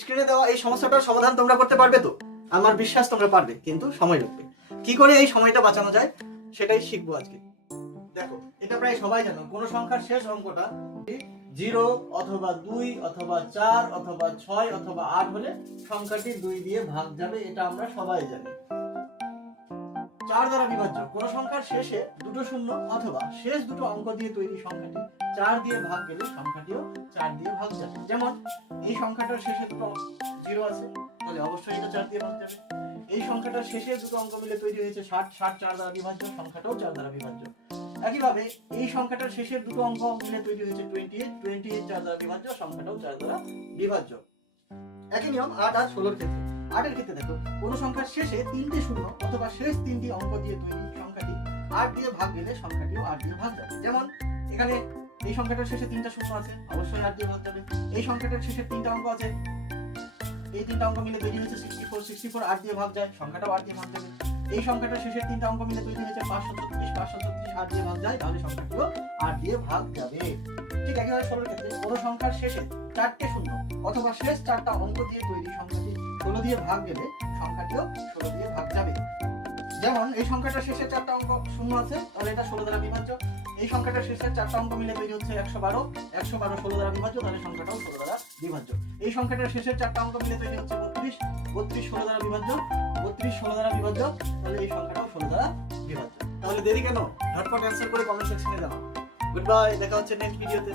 স্ক্রিনে দেওয়া এই সমস্যাটার সমাধান তোমরা করতে পারবে তো? আমার বিশ্বাস তোমরা পারবে, কিন্তু সময় লাগবে। কি করে এই সময়টা বাঁচানো যায়? সেটাই শিখব আজকে। দেখো, এটা প্রায় সবাই জানো, কোন সংখ্যার শেষ অঙ্কটা জিরো অথবা দুই অথবা চার অথবা ছয় অথবা আট হলে সংখ্যাটি দুই দিয়ে ভাগ যাবে, এটা আমরা সবাই জানি। চার দ্বারা বিভাজ্য। কোন সংখ্যার শেষে দুটো শূন্য অথবা শেষ দুটো অঙ্ক দিয়ে তৈরি সংখ্যাটি চার দিয়ে ভাগ গেলে সংখ্যাটিও চার দিয়ে ভাগ যাবে। যেমন, এই সংখ্যাটার শেষে দুটো জিরো আছে, তাহলে অবশ্যই এটা চার দিয়ে ভাগ যাবে। এই সংখ্যাটার শেষে দুটো অঙ্ক মিলে তৈরি হয়েছে ষাট ষাট চার দ্বারা বিভাজ্য, সংখ্যাটাও চার দ্বারা বিভাজ্য। একইভাবে, এই সংখ্যাটার শেষের দুটো অঙ্ক মিলে তৈরি হয়েছে টোয়েন্টি এইট টোয়েন্টি এইট চার দ্বারা বিভাজ্য, সংখ্যাটাও চার দ্বারা বিভাজ্য। একই নিয়ম আট আর ষোলোর ক্ষেত্রে। আটের ক্ষেত্রে দেখো, কোনো সংখ্যার শেষে তিনটি শূন্য অথবা শেষ তিনটি অঙ্ক দিয়ে তৈরি সংখ্যাটি আট দিয়ে ভাগ গেলে সংখ্যাটিও আট দিয়ে ভাগ যাবে। যেমন, এখানে এই সংখ্যাটার শেষে তিনটা শূন্য আছে, অবশ্যই আট দিয়ে ভাগ যাবে। এই সংখ্যাটার শেষে তিনটা অঙ্ক আছে এই তিনটা অঙ্ক মিলে তৈরি হয়েছে সিক্সটি ফোর সিক্সটি ফোর আট দিয়ে ভাগ যায়, সংখ্যাটাও আট দিয়ে ভাগ যাবে। এই সংখ্যাটা শেষের তিনটা অঙ্ক মিলে তৈরি হয়েছে পাঁচশো ছত্রিশ পাঁচশো ছত্রিশ আট দিয়ে ভাগ যায়, তাহলে সংখ্যাটিও আট দিয়ে ভাগ যাবে। ঠিক একেবারে ষোলোর ক্ষেত্রে কোনো সংখ্যার শেষে চারটে শূন্য অথবা শেষ চারটা অঙ্ক দিয়ে তৈরি সংখ্যাটি ষোলো দিয়ে ভাগ গেলে সংখ্যাটিও ষোলো দিয়ে ভাগ যাবে। যেমন, এই সংখ্যাটার শেষে চারটা অঙ্ক শূন্য আছে, তাহলে এটা ষোলো দ্বারা বিভাজ্য। এই সংখ্যাটার শেষে চারটা অঙ্ক মিলে তৈরি হচ্ছে একশো বারো। একশো বারো ষোলো দ্বারা বিভাজ্য, তাহলে সংখ্যাটাও ষোলো দ্বারা বিভাজ্য। এই সংখ্যাটার শেষের চারটা অঙ্ক মিলে তৈরি হচ্ছে বত্রিশ। বত্রিশ ষোলো দ্বারা বিভাজ্য, বত্রিশ ষোলো দ্বারা বিভাজ্য, তাহলে এই সংখ্যাটাও ষোলো দ্বারা বিভাজ্য। তাহলে দেরি কেন? ঝটপট অ্যান্সার করে কমেন্ট সেকশনে জানাও গুড বাই দেখা হচ্ছে নেক্সট ভিডিওতে